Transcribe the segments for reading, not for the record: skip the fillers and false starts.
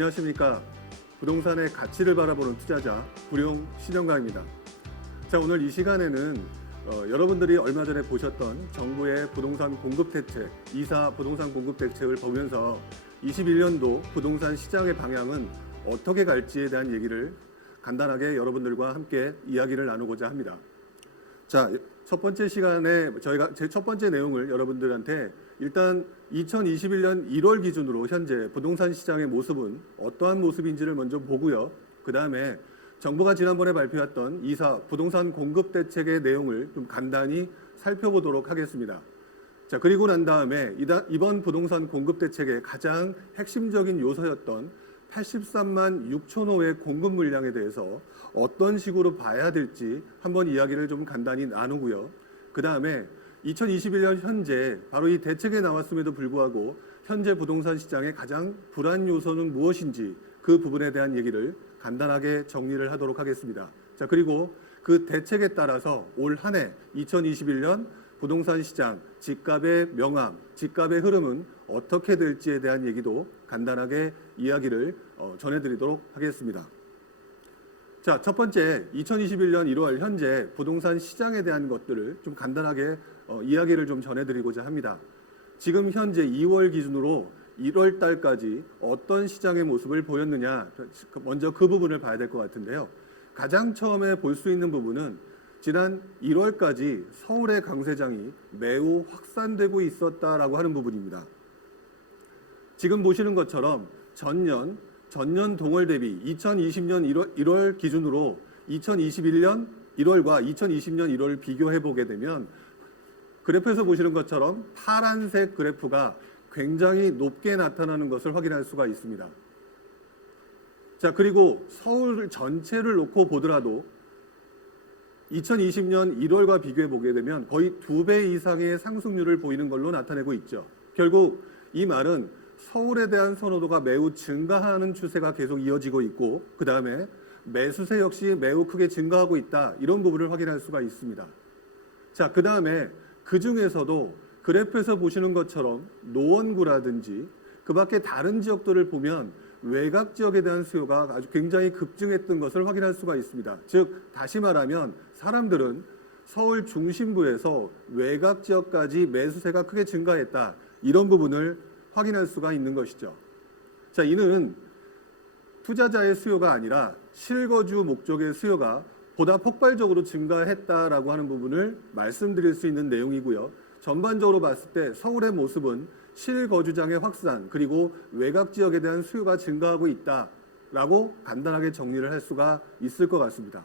안녕하십니까. 부동산의 가치를 바라보는 투자자 구룡 신영광입니다. 자, 오늘 이 시간에는 여러분들이 얼마 전에 보셨던 정부의 부동산 공급 대책, 이사 부동산 공급 대책을 보면서 21년도 부동산 시장의 방향은 어떻게 갈지에 대한 얘기를 간단하게 여러분들과 함께 이야기를 나누고자 합니다. 자, 첫 번째 시간에 저희가 제 첫 번째 내용을 여러분들한테 일단 2021년 1월 기준으로 현재 부동산 시장의 모습은 어떠한 모습인지를 먼저 보고요. 그 다음에 정부가 지난번에 발표했던 이사 부동산 공급 대책의 내용을 좀 간단히 살펴보도록 하겠습니다. 자, 그리고 난 다음에 이번 부동산 공급 대책의 가장 핵심적인 요소였던 83만 6천 호의 공급 물량에 대해서 어떤 식으로 봐야 될지 한번 이야기를 좀 간단히 나누고요. 그 다음에 2021년 현재 바로 이 대책에 나왔음에도 불구하고 현재 부동산 시장의 가장 불안 요소는 무엇인지 그 부분에 대한 얘기를 간단하게 정리를 하도록 하겠습니다. 자, 그리고 그 대책에 따라서 올 한 해 2021년 부동산 시장 집값의 명암, 집값의 흐름은 어떻게 될지에 대한 얘기도 간단하게 이야기를 전해드리도록 하겠습니다. 자, 첫 번째 2021년 1월 현재 부동산 시장에 대한 것들을 좀 간단하게 이야기를 좀 전해드리고자 합니다. 지금 현재 2월 기준으로 1월 달까지 어떤 시장의 모습을 보였느냐, 먼저 그 부분을 봐야 될 것 같은데요. 가장 처음에 볼 수 있는 부분은 지난 1월까지 서울의 강세장이 매우 확산되고 있었다라고 하는 부분입니다. 지금 보시는 것처럼 전년 동월 대비 2020년 1월 기준으로 2021년 1월과 2020년 1월을 비교해 보게 되면 그래프에서 보시는 것처럼 파란색 그래프가 굉장히 높게 나타나는 것을 확인할 수가 있습니다. 자, 그리고 서울 전체를 놓고 보더라도 2020년 1월과 비교해 보게 되면 거의 2배 이상의 상승률을 보이는 걸로 나타내고 있죠. 결국 이 말은 서울에 대한 선호도가 매우 증가하는 추세가 계속 이어지고 있고, 그 다음에 매수세 역시 매우 크게 증가하고 있다, 이런 부분을 확인할 수가 있습니다. 자, 그 다음에 그 중에서도 그래프에서 보시는 것처럼 노원구라든지 그 밖에 다른 지역들을 보면 외곽 지역에 대한 수요가 아주 굉장히 급증했던 것을 확인할 수가 있습니다. 즉 다시 말하면 사람들은 서울 중심부에서 외곽 지역까지 매수세가 크게 증가했다, 이런 부분을 확인할 수가 있는 것이죠. 자, 이는 투자자의 수요가 아니라 실거주 목적의 수요가 보다 폭발적으로 증가했다라고 하는 부분을 말씀드릴 수 있는 내용이고요. 전반적으로 봤을 때 서울의 모습은 실거주장의 확산 그리고 외곽 지역에 대한 수요가 증가하고 있다라고 간단하게 정리를 할 수가 있을 것 같습니다.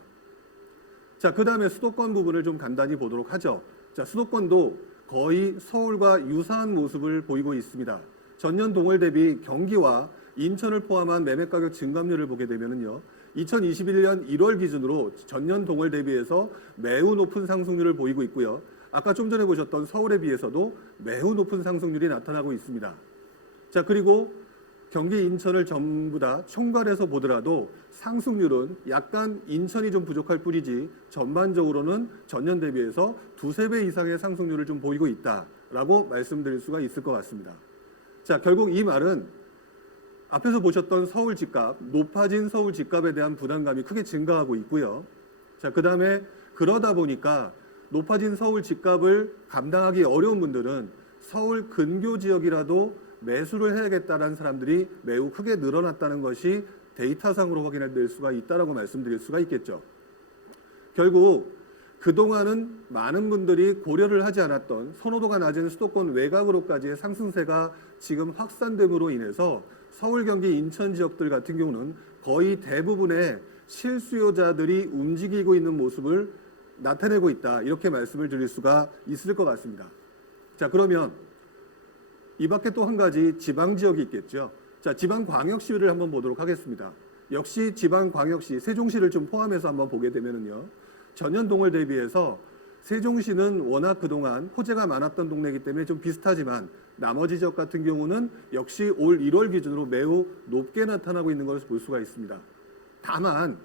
자, 그 다음에 수도권 부분을 좀 간단히 보도록 하죠. 자, 수도권도 거의 서울과 유사한 모습을 보이고 있습니다. 전년 동월 대비 경기와 인천을 포함한 매매가격 증감률을 보게 되면요, 2021년 1월 기준으로 전년 동월 대비해서 매우 높은 상승률을 보이고 있고요. 아까 좀 전에 보셨던 서울에 비해서도 매우 높은 상승률이 나타나고 있습니다. 자, 그리고 경기, 인천을 전부 다 총괄해서 보더라도 상승률은 약간 인천이 좀 부족할 뿐이지 전반적으로는 전년 대비해서 2~3배 이상의 상승률을 좀 보이고 있다라고 말씀드릴 수가 있을 것 같습니다. 자, 결국 이 말은 앞에서 보셨던 서울 집값, 높아진 서울 집값에 대한 부담감이 크게 증가하고 있고요. 자, 그 다음에 그러다 보니까 높아진 서울 집값을 감당하기 어려운 분들은 서울 근교 지역이라도 매수를 해야겠다는 사람들이 매우 크게 늘어났다는 것이 데이터상으로 확인될 수가 있다라고 말씀드릴 수가 있겠죠. 결국 그동안은 많은 분들이 고려를 하지 않았던 선호도가 낮은 수도권 외곽으로까지의 상승세가 지금 확산됨으로 인해서 서울, 경기, 인천 지역들 같은 경우는 거의 대부분의 실수요자들이 움직이고 있는 모습을 나타내고 있다, 이렇게 말씀을 드릴 수가 있을 것 같습니다. 자, 그러면 이 밖에 또 한 가지 지방 지역이 있겠죠. 자, 지방광역시를 한번 보도록 하겠습니다. 역시 지방광역시, 세종시를 좀 포함해서 한번 보게 되면요, 전년 동월 대비해서 세종시는 워낙 그동안 호재가 많았던 동네이기 때문에 좀 비슷하지만 나머지 지역 같은 경우는 역시 올 1월 기준으로 매우 높게 나타나고 있는 것을 볼 수가 있습니다. 다만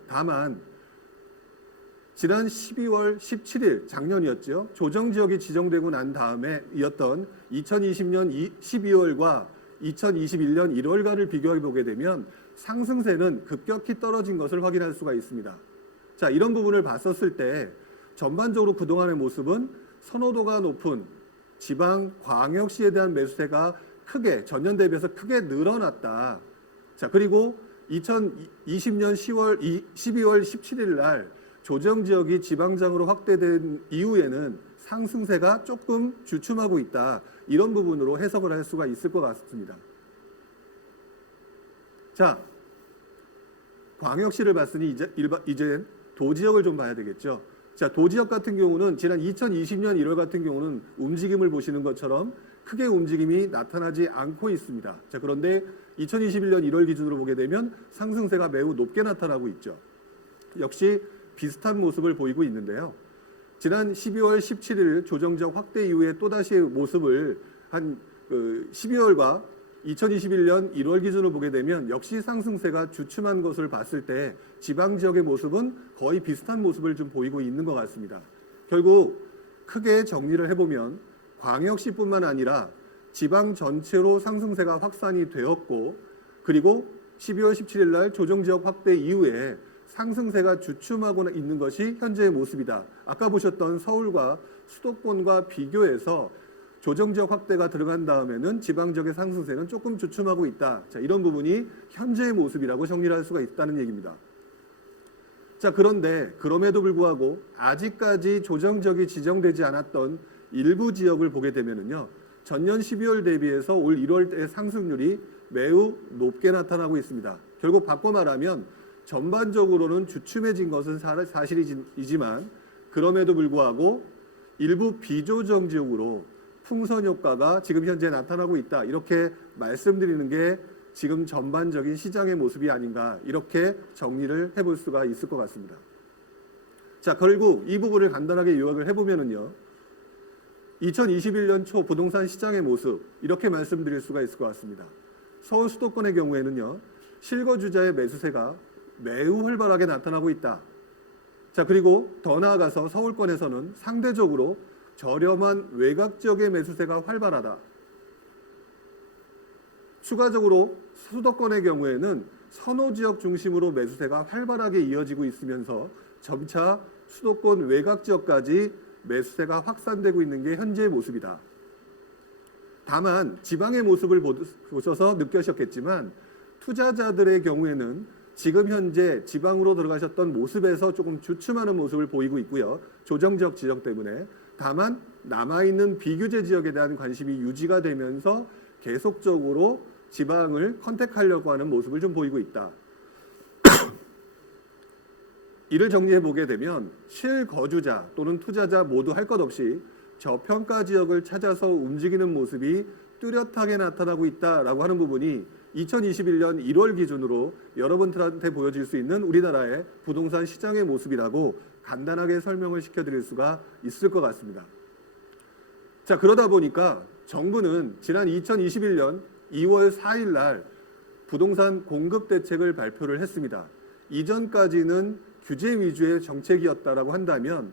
지난 12월 17일 작년이었죠. 조정지역이 지정되고 난 다음에 이었던 2020년 12월과 2021년 1월가를 비교해 보게 되면 상승세는 급격히 떨어진 것을 확인할 수가 있습니다. 자, 이런 부분을 봤었을 때 전반적으로 그동안의 모습은 선호도가 높은 지방 광역시에 대한 매수세가 크게 전년 대비해서 크게 늘어났다. 자, 그리고 2020년 12월 17일 날 조정 지역이 지방장으로 확대된 이후에는 상승세가 조금 주춤하고 있다. 이런 부분으로 해석을 할 수가 있을 것 같습니다. 자, 광역시를 봤으니 이제 도지역을 좀 봐야 되겠죠. 자, 도지역 같은 경우는 지난 2020년 1월 같은 경우는 움직임을 보시는 것처럼 크게 움직임이 나타나지 않고 있습니다. 자, 그런데 2021년 1월 기준으로 보게 되면 상승세가 매우 높게 나타나고 있죠. 역시 비슷한 모습을 보이고 있는데요. 지난 12월 17일 조정적 확대 이후에 또다시 모습을 한 12월과 2021년 1월 기준으로 보게 되면 역시 상승세가 주춤한 것을 봤을 때 지방 지역의 모습은 거의 비슷한 모습을 좀 보이고 있는 것 같습니다. 결국 크게 정리를 해보면 광역시뿐만 아니라 지방 전체로 상승세가 확산이 되었고, 그리고 12월 17일 날 조정지역 확대 이후에 상승세가 주춤하고 있는 것이 현재의 모습이다. 아까 보셨던 서울과 수도권과 비교해서 조정지역 확대가 들어간 다음에는 지방지역의 상승세는 조금 주춤하고 있다. 자, 이런 부분이 현재의 모습이라고 정리를 할 수가 있다는 얘기입니다. 자, 그런데 그럼에도 불구하고 아직까지 조정지역이 지정되지 않았던 일부 지역을 보게 되면은요, 전년 12월 대비해서 올 1월의 상승률이 매우 높게 나타나고 있습니다. 결국 바꿔 말하면 전반적으로는 주춤해진 것은 사실이지만 그럼에도 불구하고 일부 비조정 지역으로 풍선 효과가 지금 현재 나타나고 있다. 이렇게 말씀드리는 게 지금 전반적인 시장의 모습이 아닌가, 이렇게 정리를 해볼 수가 있을 것 같습니다. 자, 결국 이 부분을 간단하게 요약을 해보면은요, 2021년 초 부동산 시장의 모습, 이렇게 말씀드릴 수가 있을 것 같습니다. 서울 수도권의 경우에는요, 실거주자의 매수세가 매우 활발하게 나타나고 있다. 자, 그리고 더 나아가서 서울권에서는 상대적으로 저렴한 외곽 지역의 매수세가 활발하다. 추가적으로 수도권의 경우에는 선호 지역 중심으로 매수세가 활발하게 이어지고 있으면서 점차 수도권 외곽 지역까지 매수세가 확산되고 있는 게 현재의 모습이다. 다만 지방의 모습을 보셔서 느끼셨겠지만 투자자들의 경우에는 지금 현재 지방으로 들어가셨던 모습에서 조금 주춤하는 모습을 보이고 있고요. 조정지역 지역 때문에. 다만 남아있는 비규제 지역에 대한 관심이 유지가 되면서 계속적으로 지방을 컨택하려고 하는 모습을 좀 보이고 있다. 이를 정리해 보게 되면 실거주자 또는 투자자 모두 할 것 없이 저평가 지역을 찾아서 움직이는 모습이 뚜렷하게 나타나고 있다라고 하는 부분이 2021년 1월 기준으로 여러분들한테 보여질 수 있는 우리나라의 부동산 시장의 모습이라고 간단하게 설명을 시켜드릴 수가 있을 것 같습니다. 자, 그러다 보니까 정부는 지난 2021년 2월 4일 날 부동산 공급 대책을 발표를 했습니다. 이전까지는 규제 위주의 정책이었다라고 한다면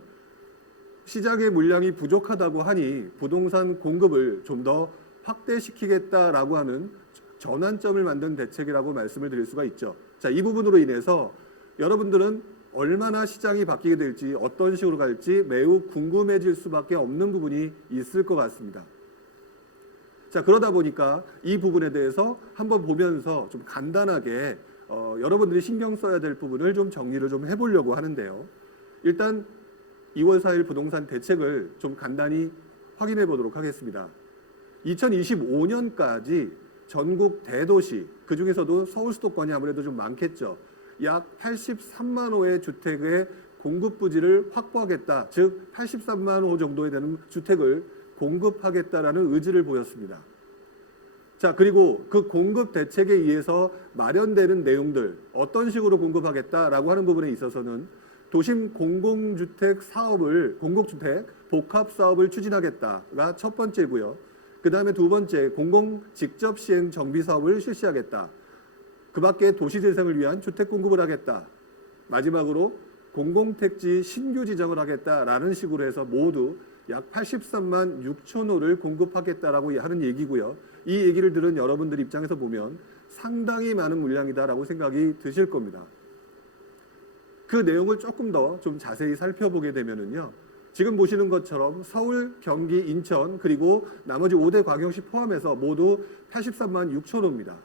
시장의 물량이 부족하다고 하니 부동산 공급을 좀 더 확대시키겠다라고 하는 전환점을 만든 대책이라고 말씀을 드릴 수가 있죠. 자, 이 부분으로 인해서 여러분들은 얼마나 시장이 바뀌게 될지, 어떤 식으로 갈지 매우 궁금해질 수밖에 없는 부분이 있을 것 같습니다. 자, 그러다 보니까 이 부분에 대해서 한번 보면서 좀 간단하게 여러분들이 신경 써야 될 부분을 좀 정리를 좀 해보려고 하는데요. 일단 2월 4일 부동산 대책을 좀 간단히 확인해 보도록 하겠습니다. 2025년까지 전국 대도시, 그중에서도 서울 수도권이 아무래도 좀 많겠죠. 약 83만 호의 주택의 공급 부지를 확보하겠다. 즉 83만 호 정도에 되는 주택을 공급하겠다라는 의지를 보였습니다. 자, 그리고 그 공급 대책에 의해서 마련되는 내용들, 어떤 식으로 공급하겠다라고 하는 부분에 있어서는 도심 공공주택 사업을, 공공주택 복합 사업을 추진하겠다가 첫 번째고요. 그 다음에 두 번째, 공공 직접 시행 정비 사업을 실시하겠다. 그 밖에 도시재생을 위한 주택 공급을 하겠다. 마지막으로 공공택지 신규 지정을 하겠다라는 식으로 해서 모두 약 83만 6천 호를 공급하겠다라고 하는 얘기고요. 이 얘기를 들은 여러분들 입장에서 보면 상당히 많은 물량이다라고 생각이 드실 겁니다. 그 내용을 조금 더 좀 자세히 살펴보게 되면은요. 지금 보시는 것처럼 서울, 경기, 인천 그리고 나머지 5대 광역시 포함해서 모두 83만 6천 호입니다.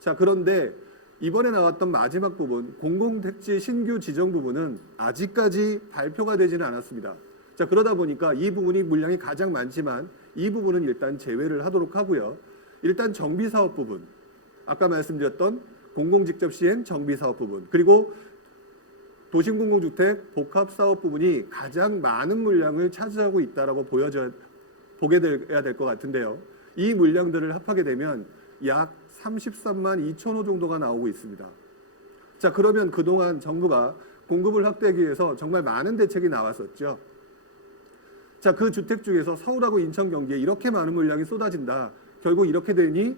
자, 그런데 이번에 나왔던 마지막 부분 공공택지 신규 지정 부분은 아직까지 발표가 되지는 않았습니다. 자, 그러다 보니까 이 부분이 물량이 가장 많지만 이 부분은 일단 제외를 하도록 하고요. 일단 정비사업 부분, 아까 말씀드렸던 공공직접시행 정비사업 부분, 그리고 도심공공주택 복합사업 부분이 가장 많은 물량을 차지하고 있다라고 보게 돼야 될 것 같은데요. 이 물량들을 합하게 되면 약 33만 2천 호 정도가 나오고 있습니다. 자, 그러면 그동안 정부가 공급을 확대하기 위해서 정말 많은 대책이 나왔었죠. 자, 그 주택 중에서 서울하고 인천, 경기에 이렇게 많은 물량이 쏟아진다. 결국 이렇게 되니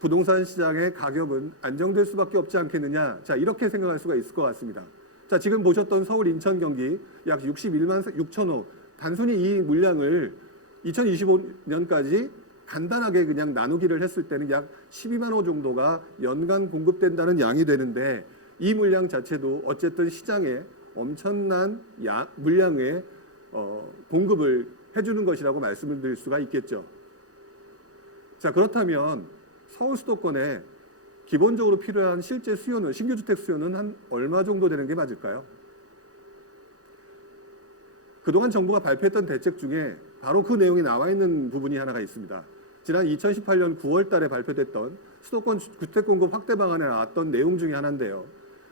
부동산 시장의 가격은 안정될 수밖에 없지 않겠느냐. 자, 이렇게 생각할 수가 있을 것 같습니다. 자, 지금 보셨던 서울, 인천, 경기 약 61만 6천 호. 단순히 이 물량을 2025년까지 간단하게 그냥 나누기를 했을 때는 약 12만 호 정도가 연간 공급된다는 양이 되는데 이 물량 자체도 어쨌든 시장에 엄청난 물량의 공급을 해주는 것이라고 말씀을 드릴 수가 있겠죠. 자, 그렇다면 서울 수도권에 기본적으로 필요한 실제 수요는, 신규 주택 수요는 한 얼마 정도 되는 게 맞을까요? 그동안 정부가 발표했던 대책 중에 바로 그 내용이 나와 있는 부분이 하나가 있습니다. 지난 2018년 9월 달에 발표됐던 수도권 주택 공급 확대 방안에 나왔던 내용 중에 하나인데요.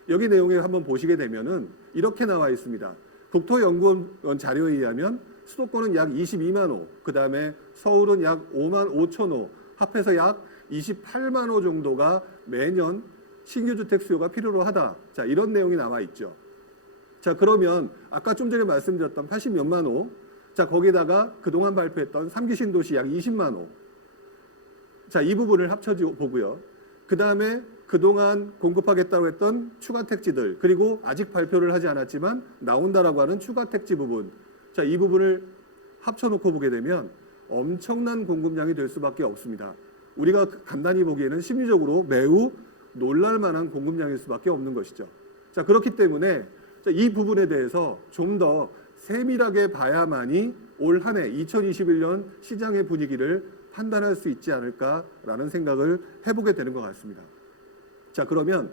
여기 내용에 한번 보시게 되면은 이렇게 나와 있습니다. 국토연구원 자료에 의하면 수도권은 약 22만 호, 그 다음에 서울은 약 5만 5천 호, 합해서 약 28만 호 정도가 매년 신규 주택 수요가 필요로 하다. 자, 이런 내용이 나와 있죠. 자, 그러면 아까 좀 전에 말씀드렸던 80몇만 호, 자, 거기다가 그동안 발표했던 3기 신도시 약 20만 호. 자, 이 부분을 합쳐서 보고요. 그 다음에 그동안 공급하겠다고 했던 추가 택지들, 그리고 아직 발표를 하지 않았지만 나온다라고 하는 추가 택지 부분. 자, 이 부분을 합쳐놓고 보게 되면 엄청난 공급량이 될 수밖에 없습니다. 우리가 간단히 보기에는 심리적으로 매우 놀랄만한 공급량일 수밖에 없는 것이죠. 자, 그렇기 때문에 이 부분에 대해서 좀 더 세밀하게 봐야만이 올 한 해 2021년 시장의 분위기를 판단할 수 있지 않을까라는 생각을 해보게 되는 것 같습니다. 자, 그러면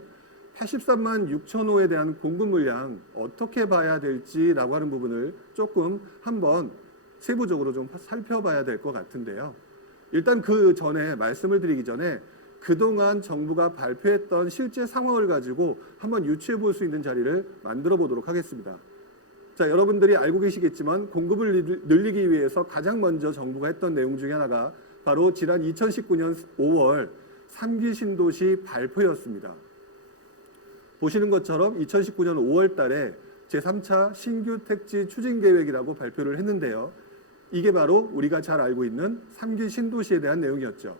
83만 6천 호에 대한 공급 물량 어떻게 봐야 될지라고 하는 부분을 조금 한번 세부적으로 좀 살펴봐야 될 것 같은데요. 일단 그 전에 말씀을 드리기 전에 그동안 정부가 발표했던 실제 상황을 가지고 한번 유추해 볼 수 있는 자리를 만들어 보도록 하겠습니다. 자, 여러분들이 알고 계시겠지만 공급을 늘리기 위해서 가장 먼저 정부가 했던 내용 중에 하나가 바로 지난 2019년 5월 3기 신도시 발표였습니다. 보시는 것처럼 2019년 5월 달에 제3차 신규 택지 추진 계획이라고 발표를 했는데요. 이게 바로 우리가 잘 알고 있는 3기 신도시에 대한 내용이었죠.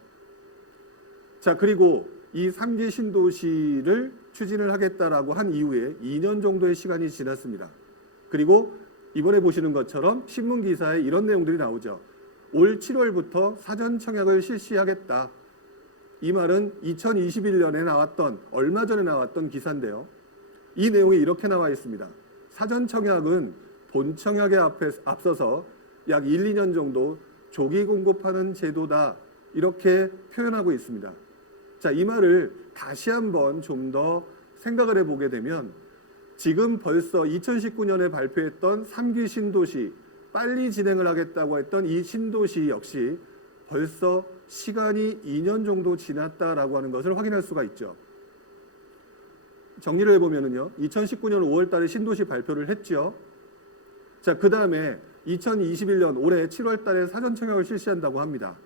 자, 그리고 이 3기 신도시를 추진을 하겠다라고 한 이후에 2년 정도의 시간이 지났습니다. 그리고 이번에 보시는 것처럼 신문 기사에 이런 내용들이 나오죠. 올 7월부터 사전 청약을 실시하겠다. 이 말은 2021년에 나왔던, 얼마 전에 나왔던 기사인데요. 이 내용이 이렇게 나와 있습니다. 사전 청약은 본 청약에 앞서서 약 1, 2년 정도 조기 공급하는 제도다. 이렇게 표현하고 있습니다. 자, 이 말을 다시 한번 좀 더 생각을 해보게 되면 지금 벌써 2019년에 발표했던 3기 신도시, 빨리 진행을 하겠다고 했던 이 신도시 역시 벌써 시간이 2년 정도 지났다라고 하는 것을 확인할 수가 있죠. 정리를 해보면요. 2019년 5월 달에 신도시 발표를 했죠. 자, 그 다음에 2021년 올해 7월 달에 사전 청약을 실시한다고 합니다.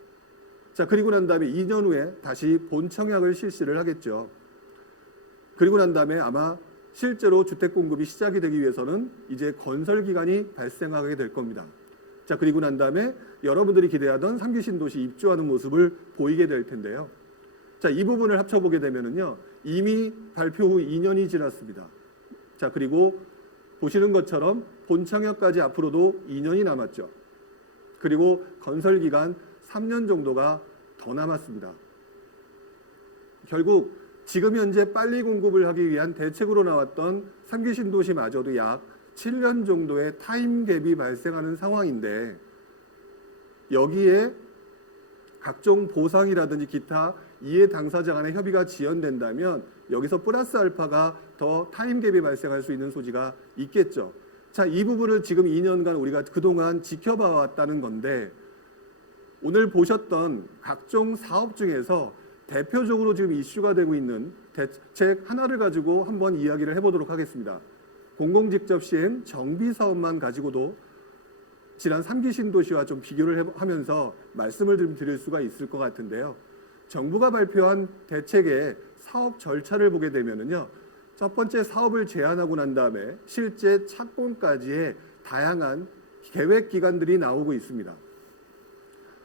자, 그리고 난 다음에 2년 후에 다시 본 청약을 실시를 하겠죠. 그리고 난 다음에 아마 실제로 주택 공급이 시작이 되기 위해서는 이제 건설 기간이 발생하게 될 겁니다. 자, 그리고 난 다음에 여러분들이 기대하던 3기 신도시 입주하는 모습을 보이게 될 텐데요. 자, 이 부분을 합쳐보게 되면은요, 이미 발표 후 2년이 지났습니다. 자, 그리고 보시는 것처럼 본 청약까지 앞으로도 2년이 남았죠. 그리고 건설 기간 3년 정도가 더 남았습니다. 결국 지금 현재 빨리 공급을 하기 위한 대책으로 나왔던 3기 신도시마저도 약 7년 정도의 타임갭이 발생하는 상황인데, 여기에 각종 보상이라든지 기타 이해 당사자 간의 협의가 지연된다면 여기서 플러스 알파가 더 타임갭이 발생할 수 있는 소지가 있겠죠. 자, 이 부분을 지금 2년간 우리가 그동안 지켜봐 왔다는 건데, 오늘 보셨던 각종 사업 중에서 대표적으로 지금 이슈가 되고 있는 대책 하나를 가지고 한번 이야기를 해보도록 하겠습니다. 공공직접 시행 정비 사업만 가지고도 지난 3기 신도시와 좀 비교를 하면서 말씀을 좀 드릴 수가 있을 것 같은데요. 정부가 발표한 대책의 사업 절차를 보게 되면은요, 첫 번째 사업을 제안하고 난 다음에 실제 착공까지의 다양한 계획 기간들이 나오고 있습니다.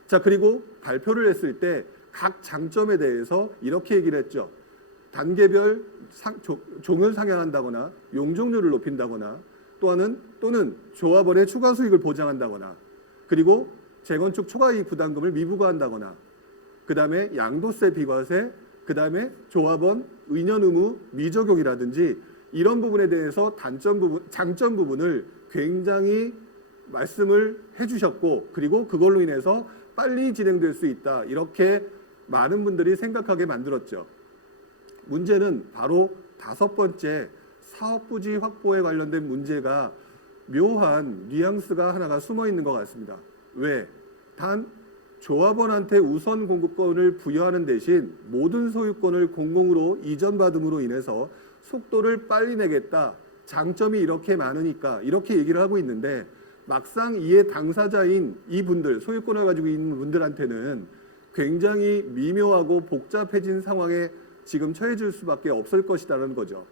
자, 그리고 발표를 했을 때 각 장점에 대해서 이렇게 얘기를 했죠. 단계별 종을 상향한다거나 용적률을 높인다거나 또는 조합원의 추가 수익을 보장한다거나, 그리고 재건축 초과이익 부담금을 미부과한다거나, 그 다음에 양도세 비과세, 그 다음에 조합원 의년 의무 미적용이라든지 이런 부분에 대해서 장점 부분을 굉장히 말씀을 해주셨고, 그리고 그걸로 인해서 빨리 진행될 수 있다, 이렇게 많은 분들이 생각하게 만들었죠. 문제는 바로 5번째 사업부지 확보에 관련된 문제가 묘한 뉘앙스가 하나가 숨어 있는 것 같습니다. 왜? 단 조합원한테 우선 공급권을 부여하는 대신 모든 소유권을 공공으로 이전받음으로 인해서 속도를 빨리 내겠다, 장점이 이렇게 많으니까 이렇게 얘기를 하고 있는데, 막상 이해 당사자인 이분들, 소유권을 가지고 있는 분들한테는 굉장히 미묘하고 복잡해진 상황에 지금 처해질 수밖에 없을 것이라는 거죠.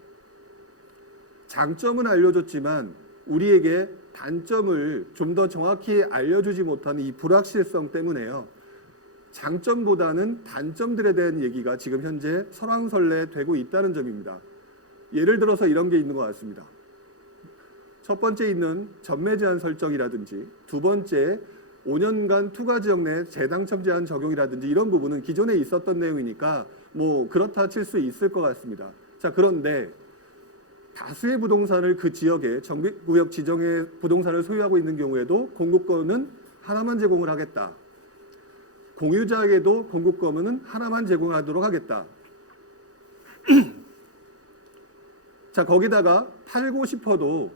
장점은 알려줬지만 우리에게 단점을 좀 더 정확히 알려주지 못하는 이 불확실성 때문에요, 장점보다는 단점들에 대한 얘기가 지금 현재 설왕설래되고 있다는 점입니다. 예를 들어서 이런 게 있는 것 같습니다. 첫 번째 있는 전매 제한 설정이라든지, 두 번째 5년간 투과 지역 내 재당첨 제한 적용이라든지 이런 부분은 기존에 있었던 내용이니까 뭐 그렇다 칠 수 있을 것 같습니다. 자, 그런데 다수의 부동산을 그 지역에 정비구역 지정의 부동산을 소유하고 있는 경우에도 공급권은 하나만 제공을 하겠다. 공유자에게도 공급권은 하나만 제공하도록 하겠다. 자, 거기다가 팔고 싶어도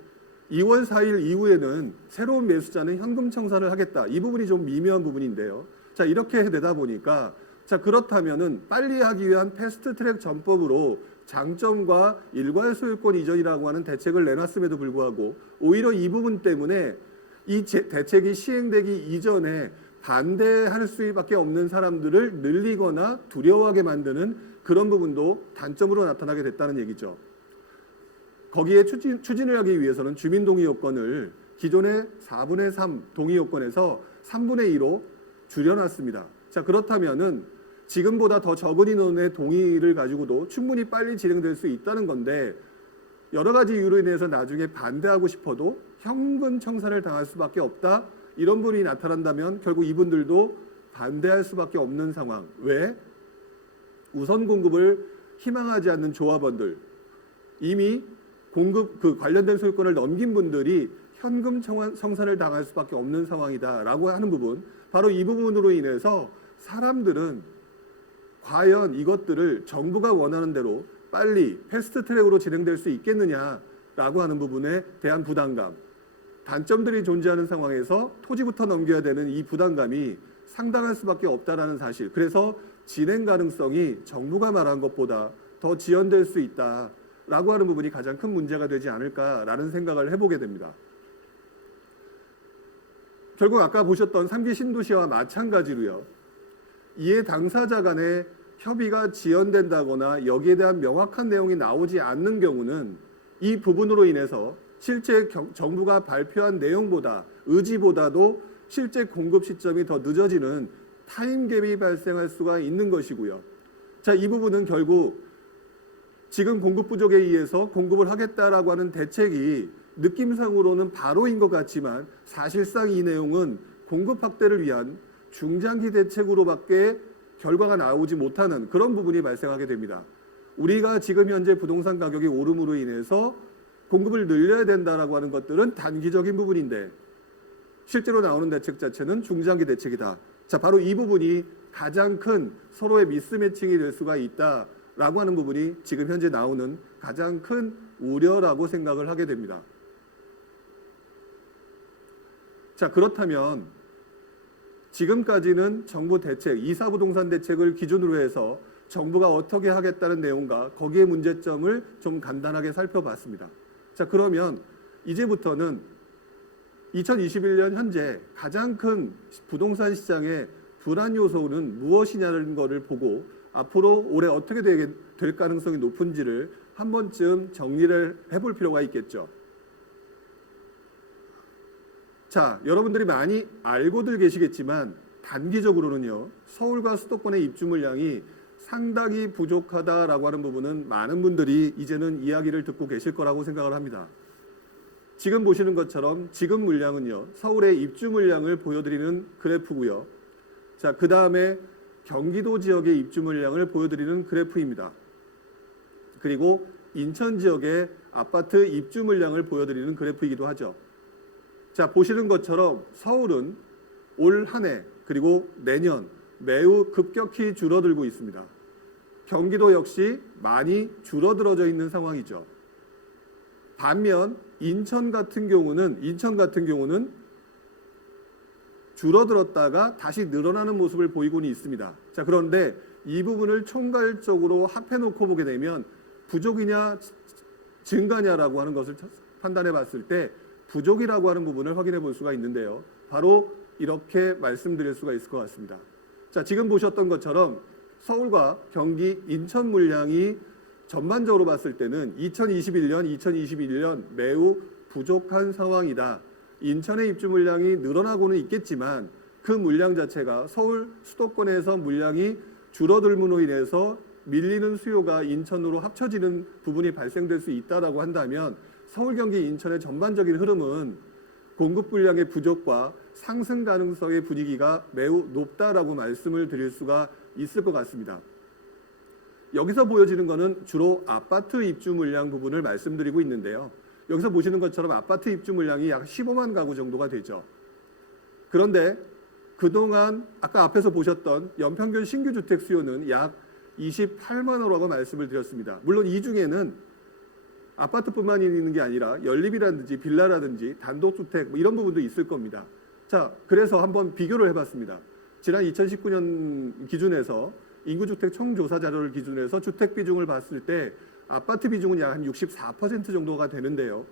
2월 4일 이후에는 새로운 매수자는 현금 청산을 하겠다. 이 부분이 좀 미묘한 부분인데요. 자, 이렇게 되다 보니까, 자, 그렇다면은 빨리 하기 위한 패스트트랙 전법으로 장점과 일괄 소유권 이전이라고 하는 대책을 내놨음에도 불구하고 오히려 이 부분 때문에 이 대책이 시행되기 이전에 반대할 수밖에 없는 사람들을 늘리거나 두려워하게 만드는 그런 부분도 단점으로 나타나게 됐다는 얘기죠. 거기에 추진을 하기 위해서는 주민동의 요건을 기존의 4분의 3 동의 요건에서 3분의 2로 줄여놨습니다. 자, 그렇다면은 지금보다 더 적은 인원의 동의를 가지고도 충분히 빨리 진행될 수 있다는 건데, 여러 가지 이유로 인해서 나중에 반대하고 싶어도 현금 청산을 당할 수밖에 없다, 이런 분이 나타난다면 결국 이분들도 반대할 수밖에 없는 상황. 왜? 우선 공급을 희망하지 않는 조합원들, 이미 공급 관련된 소유권을 넘긴 분들이 현금 청산을 당할 수밖에 없는 상황이다라고 하는 부분, 바로 이 부분으로 인해서 사람들은 과연 이것들을 정부가 원하는 대로 빨리 패스트트랙으로 진행될 수 있겠느냐라고 하는 부분에 대한 부담감, 단점들이 존재하는 상황에서 토지부터 넘겨야 되는 이 부담감이 상당할 수밖에 없다라는 사실, 그래서 진행 가능성이 정부가 말한 것보다 더 지연될 수 있다라고 하는 부분이 가장 큰 문제가 되지 않을까라는 생각을 해보게 됩니다. 결국 아까 보셨던 3기 신도시와 마찬가지로요, 이해 당사자 간의 협의가 지연된다거나 여기에 대한 명확한 내용이 나오지 않는 경우는 이 부분으로 인해서 실제 정부가 발표한 내용보다, 의지보다도 실제 공급 시점이 더 늦어지는 타임갭이 발생할 수가 있는 것이고요. 자, 이 부분은 결국 지금 공급 부족에 의해서 공급을 하겠다라고 하는 대책이 느낌상으로는 바로인 것 같지만 사실상 이 내용은 공급 확대를 위한 중장기 대책으로밖에 결과가 나오지 못하는 그런 부분이 발생하게 됩니다. 우리가 지금 현재 부동산 가격이 오름으로 인해서 공급을 늘려야 된다라고 하는 것들은 단기적인 부분인데 실제로 나오는 대책 자체는 중장기 대책이다. 자, 바로 이 부분이 가장 큰 서로의 미스매칭이 될 수가 있다라고 하는 부분이 지금 현재 나오는 가장 큰 우려라고 생각을 하게 됩니다. 자, 그렇다면 지금까지는 정부 대책, 2사 부동산 대책을 기준으로 해서 정부가 어떻게 하겠다는 내용과 거기에 문제점을 좀 간단하게 살펴봤습니다. 자, 그러면 이제부터는 2021년 현재 가장 큰 부동산 시장의 불안 요소는 무엇이냐는 것을 보고 앞으로 올해 어떻게 될 가능성이 높은지를 한 번쯤 정리를 해볼 필요가 있겠죠. 자, 여러분들이 많이 알고들 계시겠지만 단기적으로는요, 서울과 수도권의 입주 물량이 상당히 부족하다라고 하는 부분은 많은 분들이 이제는 이야기를 듣고 계실 거라고 생각을 합니다. 지금 보시는 것처럼 지금 물량은요, 서울의 입주 물량을 보여드리는 그래프고요. 자, 그 다음에 경기도 지역의 입주 물량을 보여드리는 그래프입니다. 그리고 인천 지역의 아파트 입주 물량을 보여드리는 그래프이기도 하죠. 자, 보시는 것처럼 서울은 올 한 해 그리고 내년 매우 급격히 줄어들고 있습니다. 경기도 역시 많이 줄어들어져 있는 상황이죠. 반면 인천 같은 경우는 줄어들었다가 다시 늘어나는 모습을 보이고는 있습니다. 자, 그런데 이 부분을 총괄적으로 합해놓고 보게 되면 부족이냐 증가냐라고 하는 것을 판단해 봤을 때 부족이라고 하는 부분을 확인해 볼 수가 있는데요. 바로 이렇게 말씀드릴 수가 있을 것 같습니다. 자, 지금 보셨던 것처럼 서울과 경기, 인천 물량이 전반적으로 봤을 때는 2021년 매우 부족한 상황이다. 인천의 입주 물량이 늘어나고는 있겠지만 그 물량 자체가 서울 수도권에서 물량이 줄어들므로 인해서 밀리는 수요가 인천으로 합쳐지는 부분이 발생될 수 있다라고 한다면 서울, 경기, 인천의 전반적인 흐름은 공급 물량의 부족과 상승 가능성의 분위기가 매우 높다라고 말씀을 드릴 수가 있을 것 같습니다. 여기서 보여지는 것은 주로 아파트 입주 물량 부분을 말씀드리고 있는데요. 여기서 보시는 것처럼 아파트 입주 물량이 약 15만 가구 정도가 되죠. 그런데 그동안 아까 앞에서 보셨던 연평균 신규 주택 수요는 약 28만 호라고 말씀을 드렸습니다. 물론 이 중에는 아파트뿐만 있는 게 아니라 연립이라든지 빌라라든지 단독주택 이런 부분도 있을 겁니다. 자, 그래서 한번 비교를 해봤습니다. 지난 2019년 기준에서 인구주택 총조사 자료를 기준으로 해서 주택 비중을 봤을 때 아파트 비중은 약 한 64% 정도가 되는데요.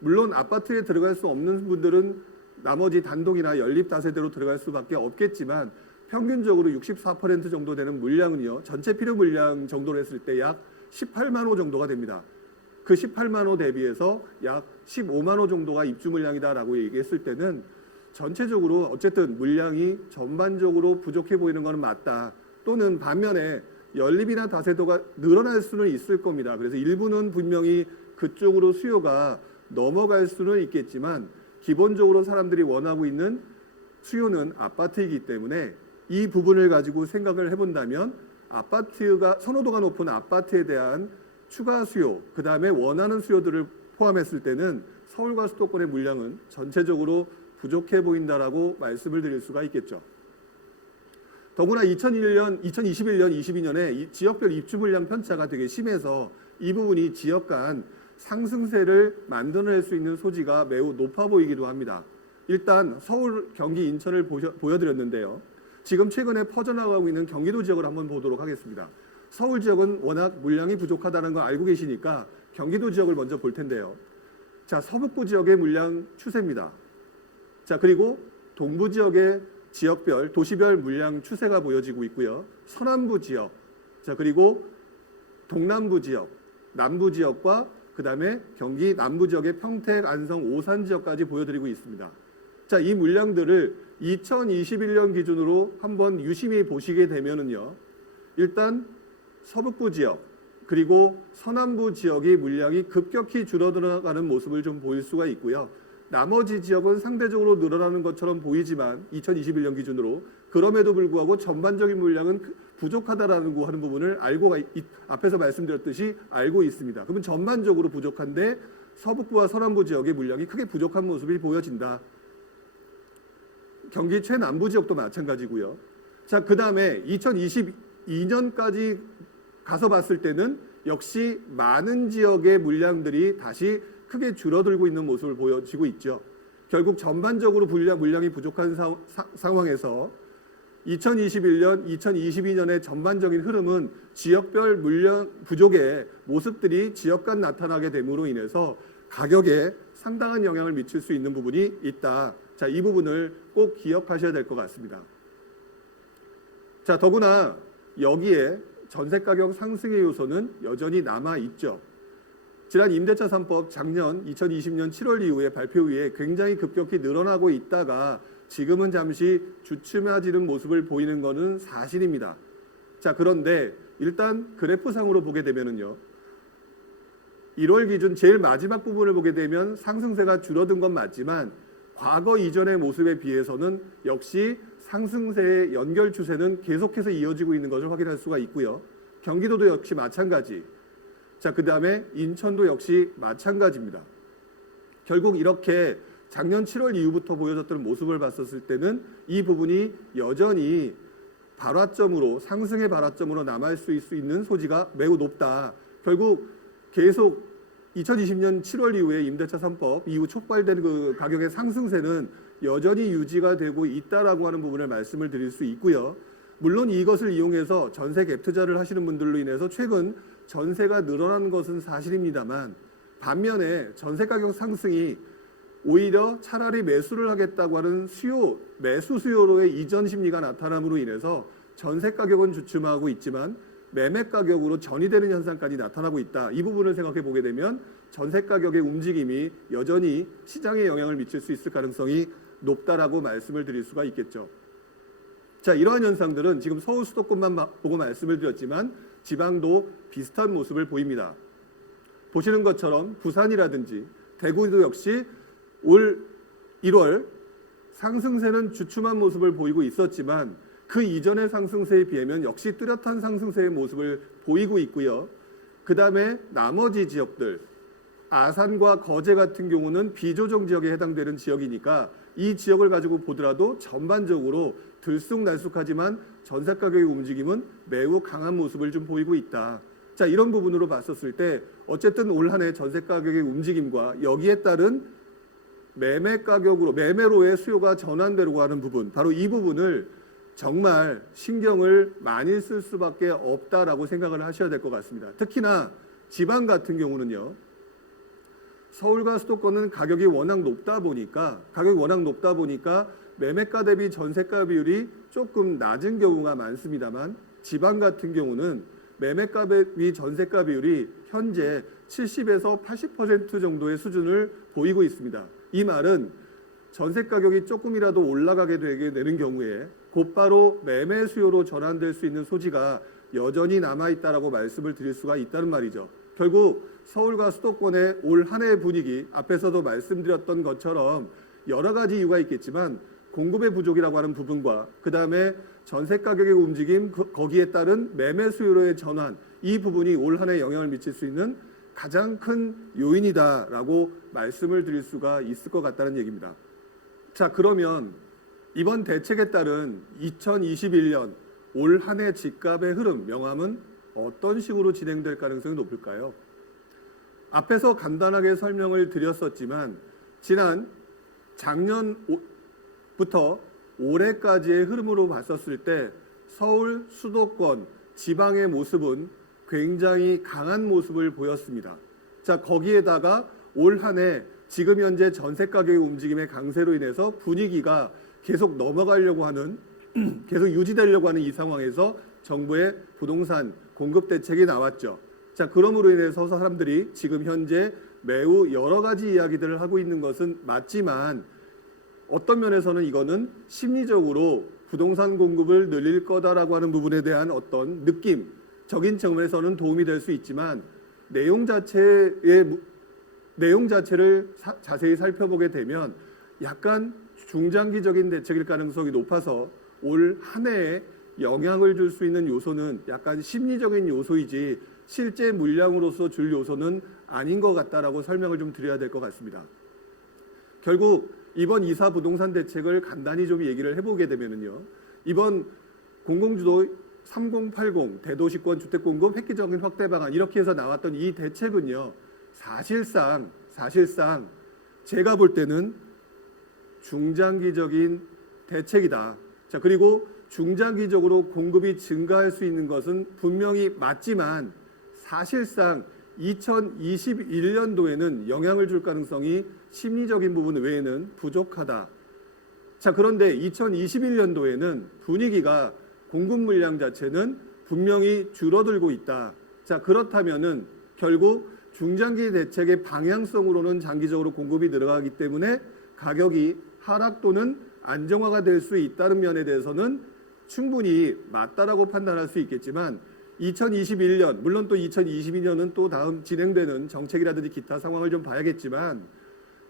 물론 아파트에 들어갈 수 없는 분들은 나머지 단독이나 연립 다세대로 들어갈 수밖에 없겠지만 평균적으로 64% 정도 되는 물량은요, 전체 필요 물량 정도로 했을 때 약 18만 호 정도가 됩니다. 그 18만 호 대비해서 약 15만 호 정도가 입주 물량이다라고 얘기했을 때는 전체적으로 어쨌든 물량이 전반적으로 부족해 보이는 것은 맞다. 또는 반면에 연립이나 다세도가 늘어날 수는 있을 겁니다. 그래서 일부는 분명히 그쪽으로 수요가 넘어갈 수는 있겠지만 기본적으로 사람들이 원하고 있는 수요는 아파트이기 때문에 이 부분을 가지고 생각을 해본다면 아파트가 선호도가 높은 아파트에 대한 추가 수요, 그 다음에 원하는 수요들을 포함했을 때는 서울과 수도권의 물량은 전체적으로 부족해 보인다라고 말씀을 드릴 수가 있겠죠. 더구나 2021년, 22년에 지역별 입주 물량 편차가 되게 심해서 이 부분이 지역 간 상승세를 만들어낼 수 있는 소지가 매우 높아 보이기도 합니다. 일단 서울, 경기, 인천을 보여드렸는데요. 지금 최근에 퍼져나가고 있는 경기도 지역을 한번 보도록 하겠습니다. 서울 지역은 워낙 물량이 부족하다는 걸 알고 계시니까 경기도 지역을 먼저 볼 텐데요. 자, 서북부 지역의 물량 추세입니다. 자, 그리고 동부 지역의 지역별, 도시별 물량 추세가 보여지고 있고요. 서남부 지역, 자, 그리고 동남부 지역, 남부 지역과 그 다음에 경기 남부 지역의 평택, 안성, 오산 지역까지 보여드리고 있습니다. 자, 이 물량들을 2021년 기준으로 한번 유심히 보시게 되면은요. 일단 서북부 지역 그리고 서남부 지역의 물량이 급격히 줄어들어가는 모습을 좀 보일 수가 있고요. 나머지 지역은 상대적으로 늘어나는 것처럼 보이지만 2021년 기준으로 그럼에도 불구하고 전반적인 물량은 부족하다라는 거 하는 부분을 앞에서 말씀드렸듯이 알고 있습니다. 그러면 전반적으로 부족한데 서북부와 서남부 지역의 물량이 크게 부족한 모습이 보여진다. 경기 최남부 지역도 마찬가지고요. 자, 그다음에 2022년까지 가서 봤을 때는 역시 많은 지역의 물량들이 다시 크게 줄어들고 있는 모습을 보여지고 있죠. 결국 전반적으로 물량이 부족한 상황에서 2021년, 2022년의 전반적인 흐름은 지역별 물량 부족의 모습들이 지역 간 나타나게 됨으로 인해서 가격에 상당한 영향을 미칠 수 있는 부분이 있다. 자, 이 부분을 꼭 기억하셔야 될 것 같습니다. 자, 더구나 여기에 전세 가격 상승의 요소는 여전히 남아 있죠. 지난 임대차 3법 작년 2020년 7월 이후에 발표 이후에 굉장히 급격히 늘어나고 있다가 지금은 잠시 주춤해지는 모습을 보이는 것은 사실입니다. 자, 그런데 일단 그래프상으로 보게 되면은요. 1월 기준 제일 마지막 부분을 보게 되면 상승세가 줄어든 건 맞지만 과거 이전의 모습에 비해서는 역시 상승세의 연결 추세는 계속해서 이어지고 있는 것을 확인할 수가 있고요. 경기도도 역시 마찬가지. 자, 그다음에 인천도 역시 마찬가지입니다. 결국 이렇게 작년 7월 이후부터 보여졌던 모습을 봤었을 때는 이 부분이 여전히 발화점으로 상승의 발화점으로 남을 수 있는 소지가 매우 높다. 결국 계속 2020년 7월 이후에 임대차 3법 이후 촉발된 그 가격의 상승세는 여전히 유지가 되고 있다라고 하는 부분을 말씀을 드릴 수 있고요. 물론 이것을 이용해서 전세 갭 투자를 하시는 분들로 인해서 최근 전세가 늘어나는 것은 사실입니다만 반면에 전세 가격 상승이 오히려 차라리 매수를 하겠다고 하는 매수 수요로의 이전 심리가 나타남으로 인해서 전세 가격은 주춤하고 있지만 매매 가격으로 전이되는 현상까지 나타나고 있다. 이 부분을 생각해 보게 되면 전세 가격의 움직임이 여전히 시장에 영향을 미칠 수 있을 가능성이 높다라고 말씀을 드릴 수가 있겠죠. 자, 이러한 현상들은 지금 서울 수도권만 보고 말씀을 드렸지만 지방도 비슷한 모습을 보입니다. 보시는 것처럼 부산이라든지 대구도 역시 올 1월 상승세는 주춤한 모습을 보이고 있었지만 그 이전의 상승세에 비하면 역시 뚜렷한 상승세의 모습을 보이고 있고요. 그 다음에 나머지 지역들 아산과 거제 같은 경우는 비조정 지역에 해당되는 지역이니까 이 지역을 가지고 보더라도 전반적으로 들쑥날쑥하지만 전세 가격의 움직임은 매우 강한 모습을 좀 보이고 있다. 자, 이런 부분으로 봤었을 때 어쨌든 올 한 해 전세 가격의 움직임과 여기에 따른 매매 가격으로 매매로의 수요가 전환되려고 하는 부분, 바로 이 부분을 정말 신경을 많이 쓸 수밖에 없다라고 생각을 하셔야 될 것 같습니다. 특히나 지방 같은 경우는요. 서울과 수도권은 가격이 워낙 높다 보니까 매매가 대비 전세가 비율이 조금 낮은 경우가 많습니다만 지방 같은 경우는 매매가 대비 전세가 비율이 현재 70에서 80% 정도의 수준을 보이고 있습니다. 이 말은 전세 가격이 조금이라도 올라가게 되는 경우에 곧바로 매매 수요로 전환될 수 있는 소지가 여전히 남아있다라고 말씀을 드릴 수가 있다는 말이죠. 결국 서울과 수도권의 올 한 해의 분위기, 앞에서도 말씀드렸던 것처럼 여러 가지 이유가 있겠지만 공급의 부족이라고 하는 부분과 그 다음에 전세 가격의 움직임, 거기에 따른 매매 수요로의 전환, 이 부분이 올 한 해에 영향을 미칠 수 있는 가장 큰 요인이다라고 말씀을 드릴 수가 있을 것 같다는 얘기입니다. 자, 그러면 이번 대책에 따른 2021년 올 한 해 집값의 흐름, 명암은 어떤 식으로 진행될 가능성이 높을까요? 앞에서 간단하게 설명을 드렸었지만 지난 작년부터 올해까지의 흐름으로 봤었을 때 서울, 수도권, 지방의 모습은 굉장히 강한 모습을 보였습니다. 자, 거기에다가 올 한 해 지금 현재 전세 가격의 움직임의 강세로 인해서 분위기가 계속 넘어가려고 하는 계속 유지되려고 하는 이 상황에서 정부의 부동산 공급 대책이 나왔죠. 자, 그러므로 인해서 사람들이 지금 현재 매우 여러 가지 이야기들을 하고 있는 것은 맞지만 어떤 면에서는 이거는 심리적으로 부동산 공급을 늘릴 거다라고 하는 부분에 대한 어떤 느낌적인 측면에서는 도움이 될 수 있지만 내용 자체를 자세히 살펴보게 되면 약간 중장기적인 대책일 가능성이 높아서 올 한 해에 영향을 줄 수 있는 요소는 약간 심리적인 요소이지 실제 물량으로서 줄 요소는 아닌 것 같다라고 설명을 좀 드려야 될 것 같습니다. 결국 이번 2사 부동산 대책을 간단히 좀 얘기를 해보게 되면은요, 이번 공공주도 3080 대도시권 주택공급 획기적인 확대 방안 이렇게 해서 나왔던 이 대책은요, 사실상 제가 볼 때는 중장기적인 대책이다. 자, 그리고 중장기적으로 공급이 증가할 수 있는 것은 분명히 맞지만 사실상 2021년도에는 영향을 줄 가능성이 심리적인 부분 외에는 부족하다. 자, 그런데 2021년도에는 분위기가 공급 물량 자체는 분명히 줄어들고 있다. 자, 그렇다면은 결국 중장기 대책의 방향성으로는 장기적으로 공급이 늘어가기 때문에 가격이 하락 또는 안정화가 될 수 있다는 면에 대해서는 충분히 맞다라고 판단할 수 있겠지만 2021년, 물론 또 2022년은 또 다음 진행되는 정책이라든지 기타 상황을 좀 봐야겠지만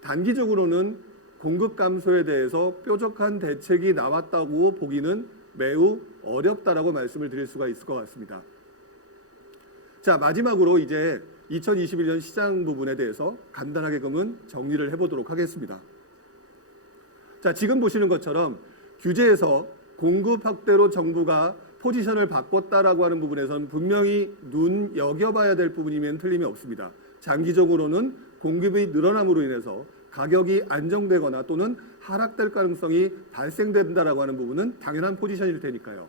단기적으로는 공급 감소에 대해서 뾰족한 대책이 나왔다고 보기는 매우 어렵다라고 말씀을 드릴 수가 있을 것 같습니다. 자, 마지막으로 이제 2021년 시장 부분에 대해서 간단하게 그러면 정리를 해보도록 하겠습니다. 자, 지금 보시는 것처럼 규제에서 공급 확대로 정부가 포지션을 바꿨다라고 하는 부분에서는 분명히 눈여겨봐야 될 부분이면 틀림이 없습니다. 장기적으로는 공급이 늘어남으로 인해서 가격이 안정되거나 또는 하락될 가능성이 발생된다라고 하는 부분은 당연한 포지션일 테니까요.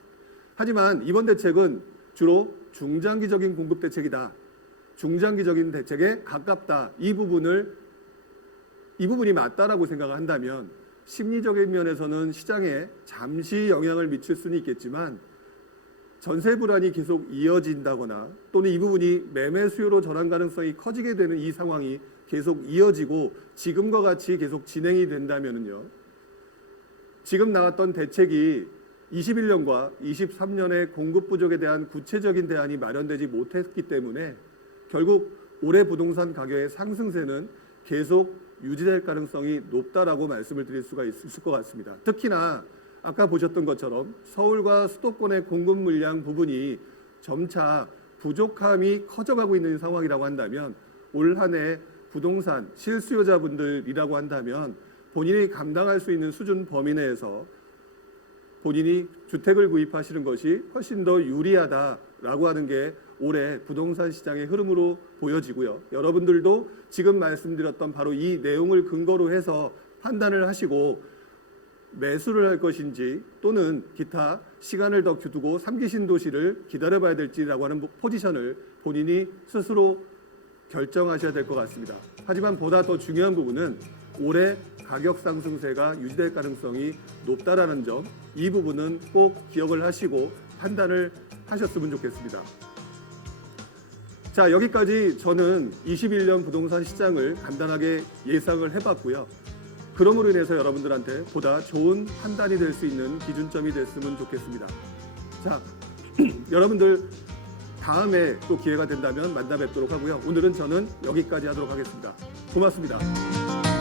하지만 이번 대책은 주로 중장기적인 공급 대책이다. 중장기적인 대책에 가깝다. 이 부분이 맞다라고 생각을 한다면 심리적인 면에서는 시장에 잠시 영향을 미칠 수는 있겠지만 전세 불안이 계속 이어진다거나 또는 이 부분이 매매 수요로 전환 가능성이 커지게 되는 이 상황이 계속 이어지고 지금과 같이 계속 진행이 된다면은요, 지금 나왔던 대책이 21년과 23년의 공급 부족에 대한 구체적인 대안이 마련되지 못했기 때문에 결국 올해 부동산 가격의 상승세는 계속 유지될 가능성이 높다라고 말씀을 드릴 수가 있을 것 같습니다. 특히나 아까 보셨던 것처럼 서울과 수도권의 공급 물량 부분이 점차 부족함이 커져가고 있는 상황이라고 한다면 올 한 해 부동산 실수요자분들이라고 한다면 본인이 감당할 수 있는 수준 범위 내에서 본인이 주택을 구입하시는 것이 훨씬 더 유리하다라고 하는 게 올해 부동산 시장의 흐름으로 보여지고요. 여러분들도 지금 말씀드렸던 바로 이 내용을 근거로 해서 판단을 하시고 매수를 할 것인지 또는 기타 시간을 더 두고 3기 신도시를 기다려봐야 될지라고 하는 포지션을 본인이 스스로 결정하셔야 될 것 같습니다. 하지만 보다 더 중요한 부분은 올해 가격 상승세가 유지될 가능성이 높다라는 점, 이 부분은 꼭 기억을 하시고 판단을 하셨으면 좋겠습니다. 자, 여기까지 저는 21년 부동산 시장을 간단하게 예상을 해봤고요. 그러므로 인해서 여러분들한테 보다 좋은 판단이 될 수 있는 기준점이 됐으면 좋겠습니다. 자, 여러분들 다음에 또 기회가 된다면 만나 뵙도록 하고요. 오늘은 저는 여기까지 하도록 하겠습니다. 고맙습니다.